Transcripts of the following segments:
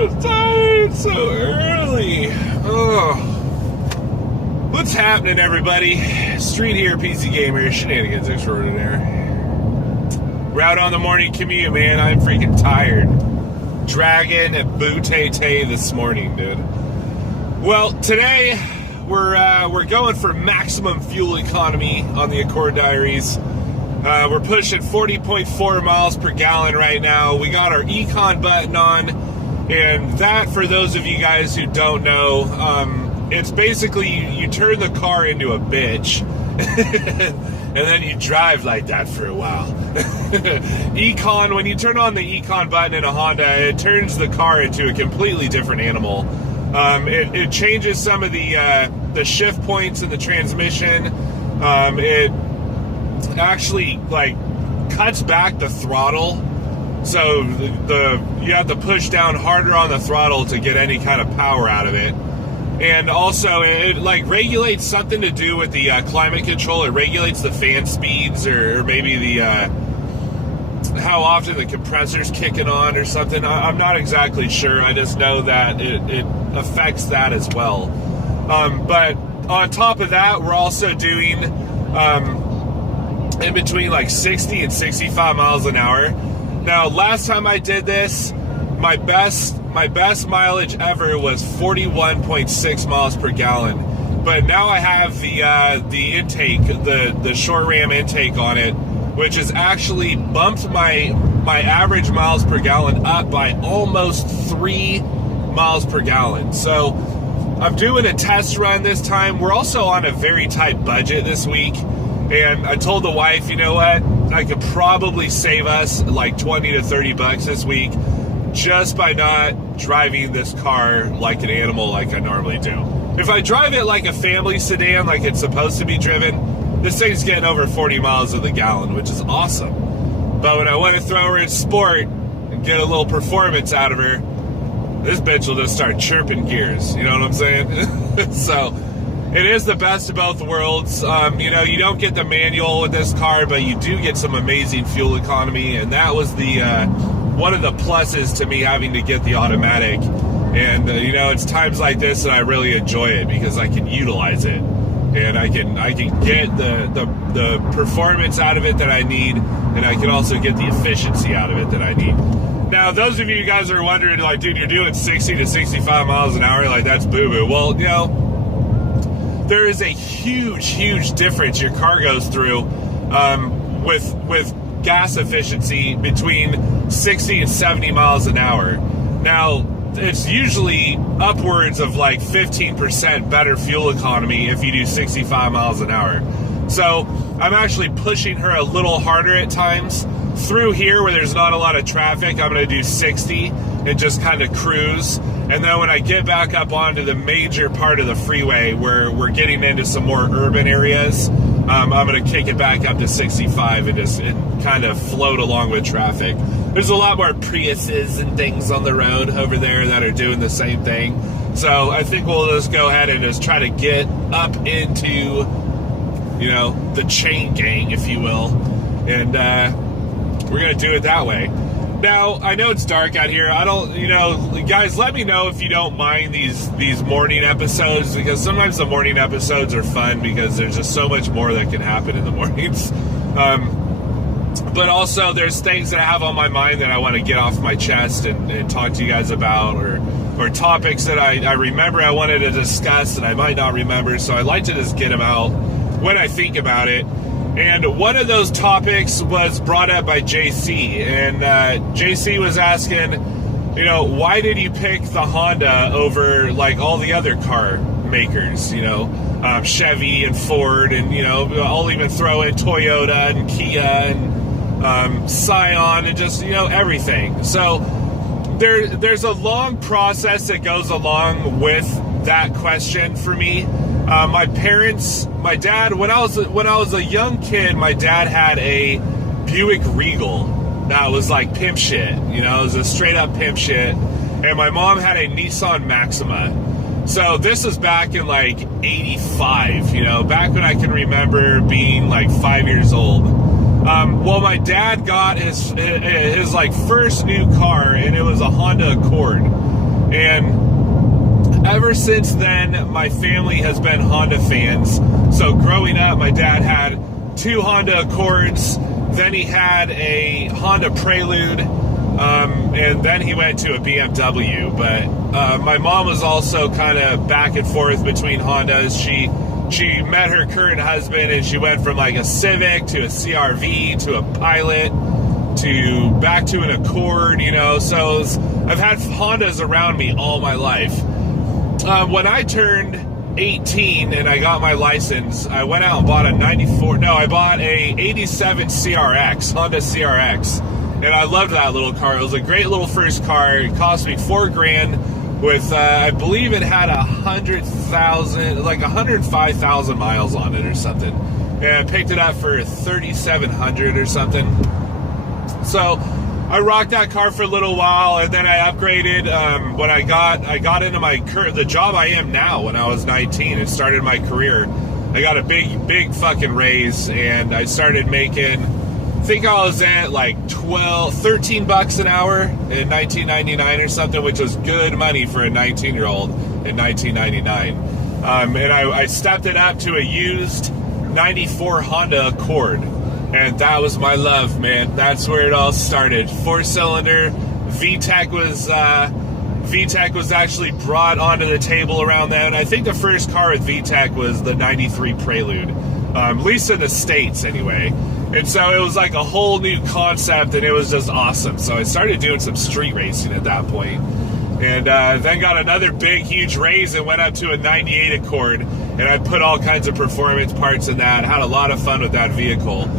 so tired, so early. Oh. What's happening, everybody? Street here, PC Gamer, shenanigans extraordinaire. We're out on the morning commute, man. I'm freaking tired. Dragging a bootay this morning, dude. Well, today we're going for maximum fuel economy on the Accord Diaries. We're pushing 40.4 miles per gallon right now. We got our econ button on, and that, for those of you guys who don't know, it's basically you turn the car into a bitch, and then you drive like that for a while. Econ, when you turn on the econ button in a Honda, it turns the car into a completely different animal. It changes some of the shift points in the transmission. It actually like cuts back the throttle, so you have to push down harder on the throttle to get any kind of power out of it. And also it like regulates something to do with the climate control. It regulates the fan speeds, or maybe the how often the compressor's kicking on or something. I'm not exactly sure. I just know that it affects that as well. But on top of that, we're also doing in between like 60 and 65 miles an hour. Now, last time I did this, my best mileage ever was 41.6 miles per gallon. But now I have the intake, the short ram intake on it, which has actually bumped my average miles per gallon up by almost 3 miles per gallon. So I'm doing a test run this time. We're also on a very tight budget this week. And I told the wife, you know what, I could probably save us like 20 to 30 bucks this week just by not driving this car like an animal like I normally do. If I drive it like a family sedan, like it's supposed to be driven, this thing's getting over 40 miles of the gallon, which is awesome. But when I want to throw her in sport and get a little performance out of her, this bitch will just start chirping gears. You know what I'm saying? So it is the best of both worlds. You know, you don't get the manual with this car, but you do get some amazing fuel economy, and that was the one of the pluses to me having to get the automatic. And you know, it's times like this that I really enjoy it because I can utilize it, and I can get the performance out of it that I need, and I can also get the efficiency out of it that I need. Now, those of you guys are wondering, like, dude, you're doing 60 to 65 miles an hour, like that's boo-boo. Well, you know, there is a huge difference your car goes through with gas efficiency between 60 and 70 miles an hour. Now, it's usually upwards of like 15% better fuel economy if you do 65 miles an hour. So I'm actually pushing her a little harder at times. Through here where there's not a lot of traffic, I'm going to do 60 and just kind of cruise. And then when I get back up onto the major part of the freeway where we're getting into some more urban areas, I'm going to kick it back up to 65 and just kind of float along with traffic. There's a lot more Priuses and things on the road over there that are doing the same thing. So I think we'll just go ahead and just try to get up into, you know, the chain gang, if you will. And we're going to do it that way. Now, I know it's dark out here. I don't, you know, guys, let me know if you don't mind these morning episodes, because sometimes the morning episodes are fun because there's just so much more that can happen in the mornings. But also there's things that I have on my mind that I want to get off my chest and talk to you guys about, or topics that I remember I wanted to discuss and I might not remember. So I like to just get them out when I think about it. And one of those topics was brought up by JC, and JC was asking, you know, why did you pick the Honda over like all the other car makers, you know, Chevy and Ford, and, you know, I'll even throw in Toyota and Kia and Scion and just, you know, everything. So there's a long process that goes along with that question for me. My dad, when I was a young kid, my dad had a Buick Regal that was like pimp shit, you know, it was a straight up pimp shit. And my mom had a Nissan Maxima. So this was back in like 85, you know, back when I can remember being like 5 years old. Well, my dad got his like first new car, and it was a Honda Accord. And ever since then, my family has been Honda fans. So growing up, my dad had 2 Honda Accords, then he had a Honda Prelude, and then he went to a BMW. But my mom was also kind of back and forth between Hondas. She met her current husband, and she went from like a Civic to a CR-V to a Pilot to back to an Accord, you know. So I've had Hondas around me all my life. When I turned 18 and I got my license, I went out and bought I bought a 87 CRX, Honda CRX, and I loved that little car. It was a great little first car. It cost me $4,000 with, I believe it had 105,000 miles on it or something. And I picked it up for $3,700 or something. So I rocked that car for a little while, and then I upgraded when I got into the job I am now. When I was 19 and started my career, I got a big fucking raise, and I started making, I think I was at like $13 an hour in 1999 or something, which was good money for a 19-year-old in 1999. And I stepped it up to a used 94 Honda Accord. And that was my love, man. That's where it all started. 4-cylinder. VTEC was actually brought onto the table around then. I think the first car with VTEC was the 93 Prelude. At least in the States, anyway. And so it was like a whole new concept, and it was just awesome. So I started doing some street racing at that point. And then got another big, huge raise and went up to a 98 Accord. And I put all kinds of performance parts in that. Had a lot of fun with that vehicle.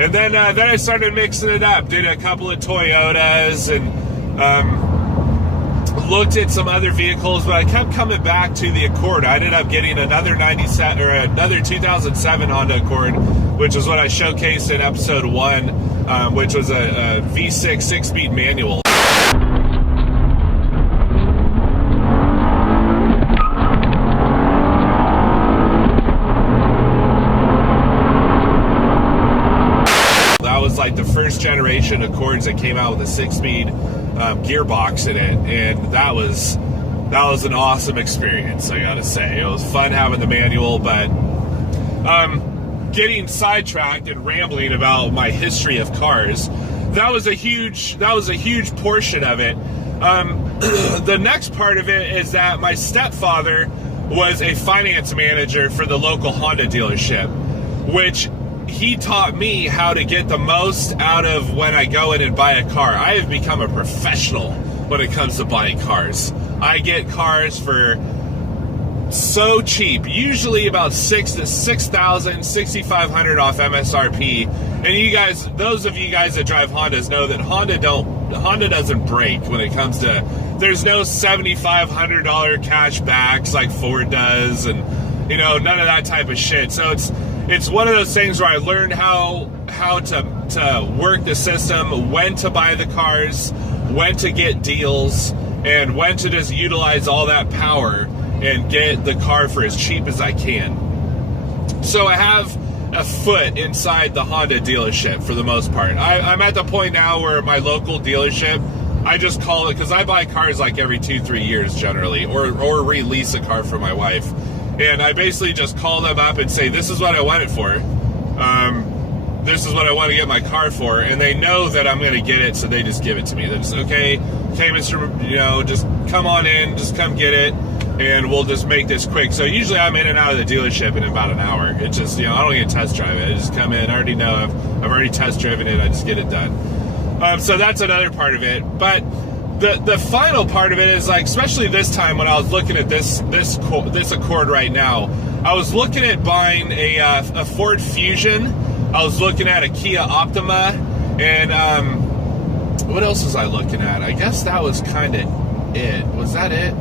And then I started mixing it up. Did a couple of Toyotas and looked at some other vehicles, but I kept coming back to the Accord. I ended up getting another 2007 Honda Accord, which was what I showcased in episode 1, which was a V6 6-speed manual. That was like the first generation Accords that came out with a 6-speed gearbox in it, and that was an awesome experience, I gotta say. It was fun having the manual, but getting sidetracked and rambling about my history of cars, that was a huge portion of it. The next part of it is that my stepfather was a finance manager for the local Honda dealership, which he taught me how to get the most out of when I go in and buy a car. I have become a professional when it comes to buying cars. I get cars for so cheap, usually about $6,500 off MSRP. And you guys, those of you guys that drive Hondas know that Honda doesn't break when it comes to, there's no $7,500 cash backs like Ford does, and you know, none of that type of shit. So it's one of those things where I learned how to work the system, when to buy the cars, when to get deals, and when to just utilize all that power and get the car for as cheap as I can. So I have a foot inside the Honda dealership for the most part. I'm at the point now where my local dealership, I just call it, because I buy cars like every 2-3 years generally, or release a car for my wife. And I basically just call them up and say, this is what I want it for. This is what I want to get my car for. And they know that I'm going to get it, so they just give it to me. They're just, okay, Mr., just come on in, just come get it, and we'll just make this quick. So usually I'm in and out of the dealership in about an hour. It's just, I don't get to test drive it. I just come in, I already know, I've already test driven it, I just get it done. So that's another part of it. But the final part of it is, like, especially this time when I was looking at this Accord right now, I was looking at buying a Ford Fusion. I was looking at a Kia Optima, and what else was I looking at? I guess that was kind of it. Was that it?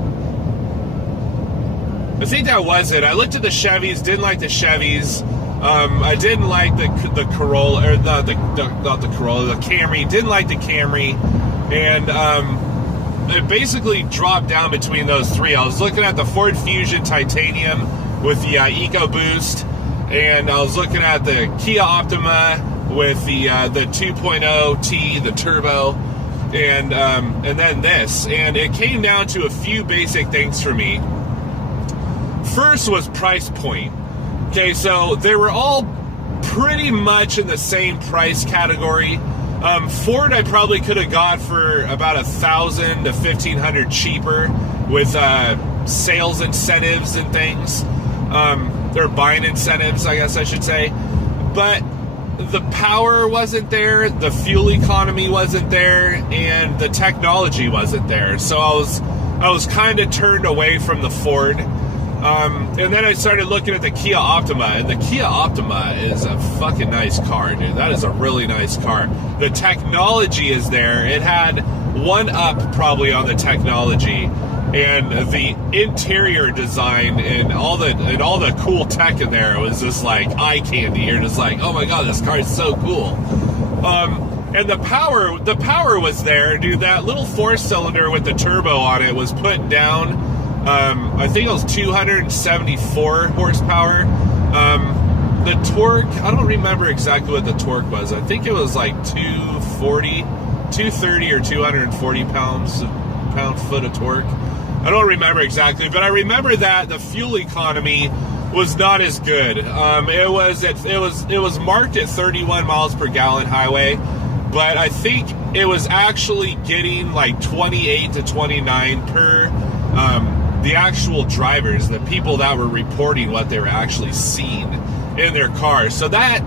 I think that was it. I looked at the Chevys, didn't like the Chevys. I didn't like the Corolla, or not the Corolla, the Camry. Didn't like the Camry, and it basically dropped down between those three. I was looking at the Ford Fusion Titanium with the EcoBoost, and I was looking at the Kia Optima with the 2.0T, the turbo, and then this. And it came down to a few basic things for me. First was price point. Okay, so they were all pretty much in the same price category. Ford I probably could have got for about $1,000 to $1,500 cheaper with sales incentives and things. Or buying incentives, I guess I should say. But the power wasn't there, the fuel economy wasn't there, and the technology wasn't there. So I was kind of turned away from the Ford. And then I started looking at the Kia Optima, and the Kia Optima is a fucking nice car, dude. That is a really nice car. The technology is there. It had one up probably on the technology, and the interior design and all the cool tech in there was just like eye candy. You're just like, oh my god, this car is so cool. And the power was there, dude. That little 4-cylinder with the turbo on it was put down. I think it was 274 horsepower. The torque, I don't remember exactly what the torque was. I think it was like 230 or 240 pound-foot of torque. I don't remember exactly, but I remember that the fuel economy was not as good. It was marked at 31 miles per gallon highway, but I think it was actually getting like 28 to 29 per the actual drivers, the people that were reporting what they were actually seeing in their cars. So that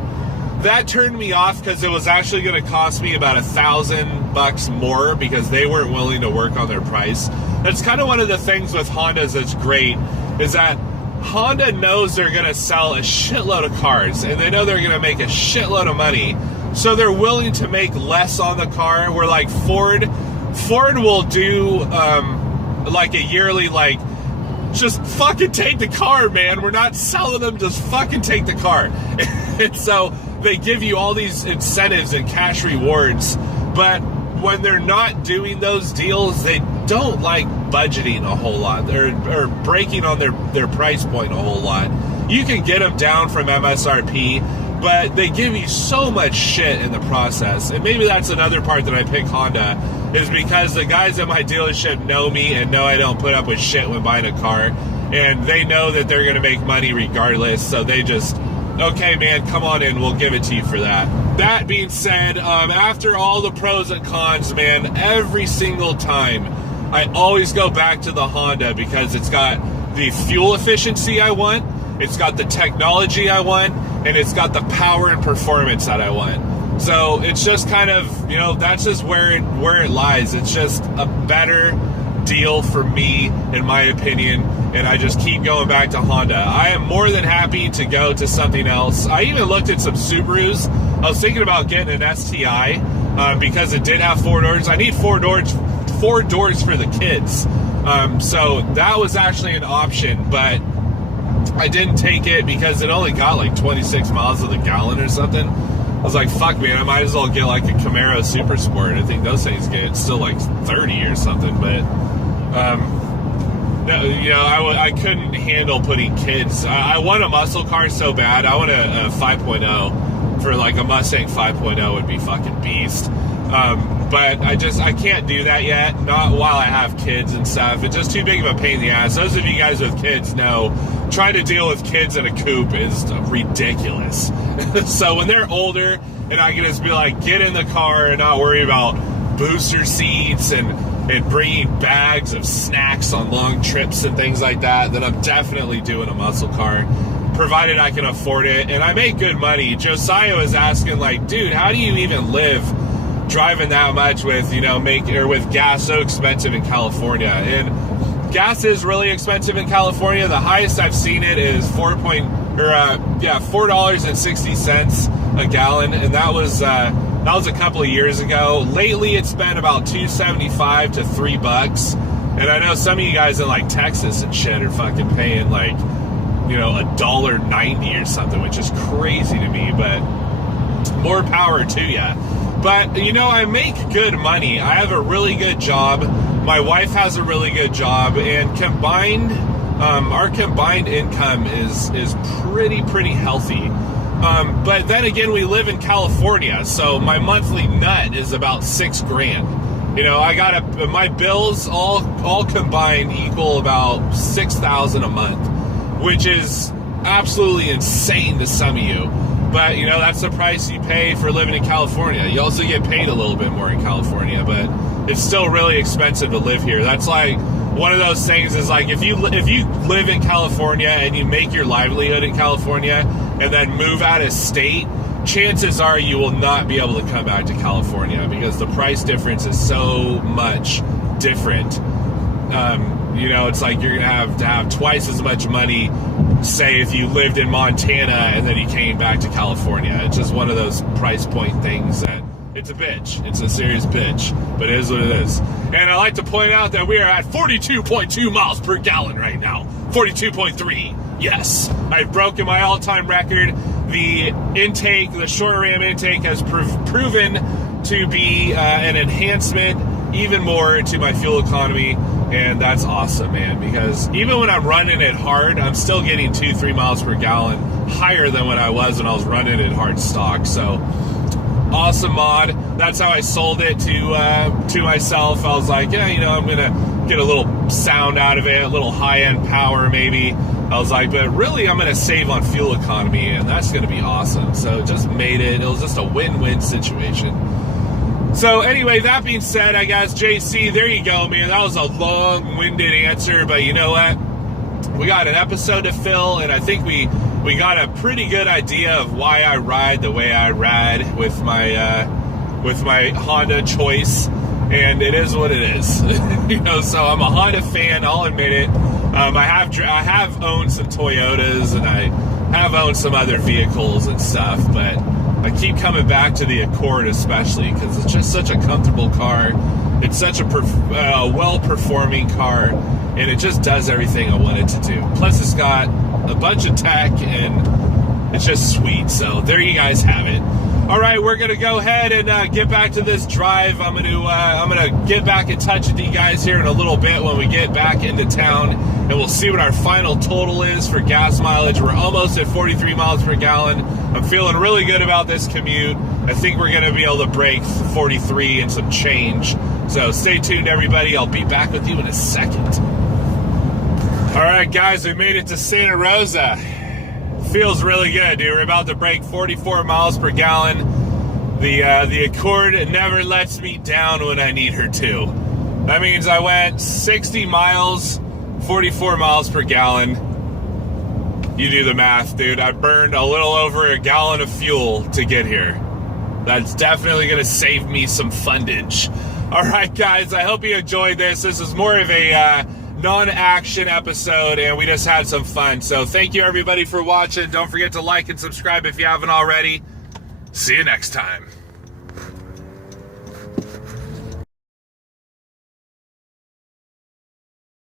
turned me off, because it was actually going to cost me about $1,000 more, because they weren't willing to work on their price. That's kind of one of the things with Hondas that's great, is that Honda knows they're going to sell a shitload of cars, and they know they're going to make a shitload of money, so they're willing to make less on the car. Where like Ford will do like a yearly, like, just fucking take the car, man. We're not selling them, just fucking take the car. And so they give you all these incentives and cash rewards, but when they're not doing those deals, they don't like budgeting a whole lot, or breaking on their price point a whole lot. You can get them down from MSRP, but they give you so much shit in the process. And maybe that's another part that I pick Honda, is because the guys at my dealership know me and know I don't put up with shit when buying a car, and they know that they're going to make money regardless, so they just, okay man, come on in, we'll give it to you for that. That being said, after all the pros and cons, man, every single time I always go back to the Honda, because it's got the fuel efficiency I want, it's got the technology I want, and it's got the power and performance that I want. So it's just kind of, that's just where it lies. It's just a better deal for me, in my opinion, and I just keep going back to Honda. I am more than happy to go to something else. I even looked at some Subarus. I was thinking about getting an STI, because it did have 4 doors. I need 4 doors for the kids. So that was actually an option, but I didn't take it because it only got like 26 miles of the gallon or something. I was like, fuck, man, I might as well get like a Camaro Super Sport. I think those things get still like 30 or something, but no, I couldn't handle putting kids. I want a muscle car so bad. I want a 5.0 for like a Mustang 5.0 would be fucking beast. But I can't do that yet, not while I have kids and stuff. It's just too big of a pain in the ass. Those of you guys with kids know, trying to deal with kids in a coupe is ridiculous. So when they're older and I can just be like, get in the car and not worry about booster seats and bringing bags of snacks on long trips and things like that, then I'm definitely doing a muscle car, provided I can afford it. And I make good money. Josiah was asking, like, dude, how do you even live driving that much with, with gas so expensive in California? And gas is really expensive in California. The highest I've seen it is $4.60 a gallon, and that was a couple of years ago. Lately, it's been about $2.75 to $3. And I know some of you guys in like Texas and shit are fucking paying like, $1.90 or something, which is crazy to me. But more power to ya. But, I make good money. I have a really good job. My wife has a really good job, and combined, our combined income is pretty healthy. But then again, we live in California, so my monthly nut is about $6,000. You know, my bills all combined equal about $6,000 a month, which is absolutely insane to some of you. But, you know, that's the price you pay for living in California. You also get paid a little bit more in California, but it's still really expensive to live here. That's like one of those things is like if you live in California and you make your livelihood in California and then move out of state, chances are you will not be able to come back to California because the price difference is so much different. You know, it's like you're going to have twice as much money, say, if you lived in Montana and then you came back to California. It's just one of those price point things that it's a bitch. It's a serious bitch, but it is what it is. And I like to point out that we are at 42.2 miles per gallon right now. 42.3. Yes. I've broken my all-time record. The intake, the short ram intake has proven to be an enhancement even more to my fuel economy. And that's awesome, man, because even when I'm running it hard, I'm still getting 2-3 miles per gallon higher than what I was when I was running it hard stock. So awesome mod. That's how I sold it to myself. I was like, yeah, you know, I'm gonna get a little sound out of it, a little high-end power maybe. I was like, but really I'm gonna save on fuel economy, and that's gonna be awesome. So just made it. It was just a win-win situation. So anyway, that being said, I guess, JC, there you go, man. That was a long-winded answer, but you know what? We got an episode to fill, and I think we got a pretty good idea of why I ride the way I ride with my Honda choice, and it is what it is. You know, so I'm a Honda fan. I'll admit it. I have owned some Toyotas, and I have owned some other vehicles and stuff, but I keep coming back to the Accord especially because it's just such a comfortable car. It's such a well-performing car, and it just does everything I want it to do. Plus, it's got a bunch of tech, and it's just sweet. So there you guys have it. All right, we're gonna go ahead and get back to this drive. I'm gonna get back in touch with you guys here in a little bit when we get back into town, and we'll see what our final total is for gas mileage. We're almost at 43 miles per gallon. I'm feeling really good about this commute. I think we're gonna be able to break 43 and some change. So stay tuned, everybody. I'll be back with you in a second. All right, guys, we made it to Santa Rosa. Feels really good, dude. We're about to break 44 miles per gallon. The Accord never lets me down when I need her to. That means I went 60 miles, 44 miles per gallon. You do the math, dude. I burned a little over a gallon of fuel to get here. That's definitely going to save me some fundage. All right, guys, I hope you enjoyed this. This is more of a non-action episode, and we just had some fun. So thank you, everybody, for watching. Don't forget to like and subscribe if you haven't already. See you next time.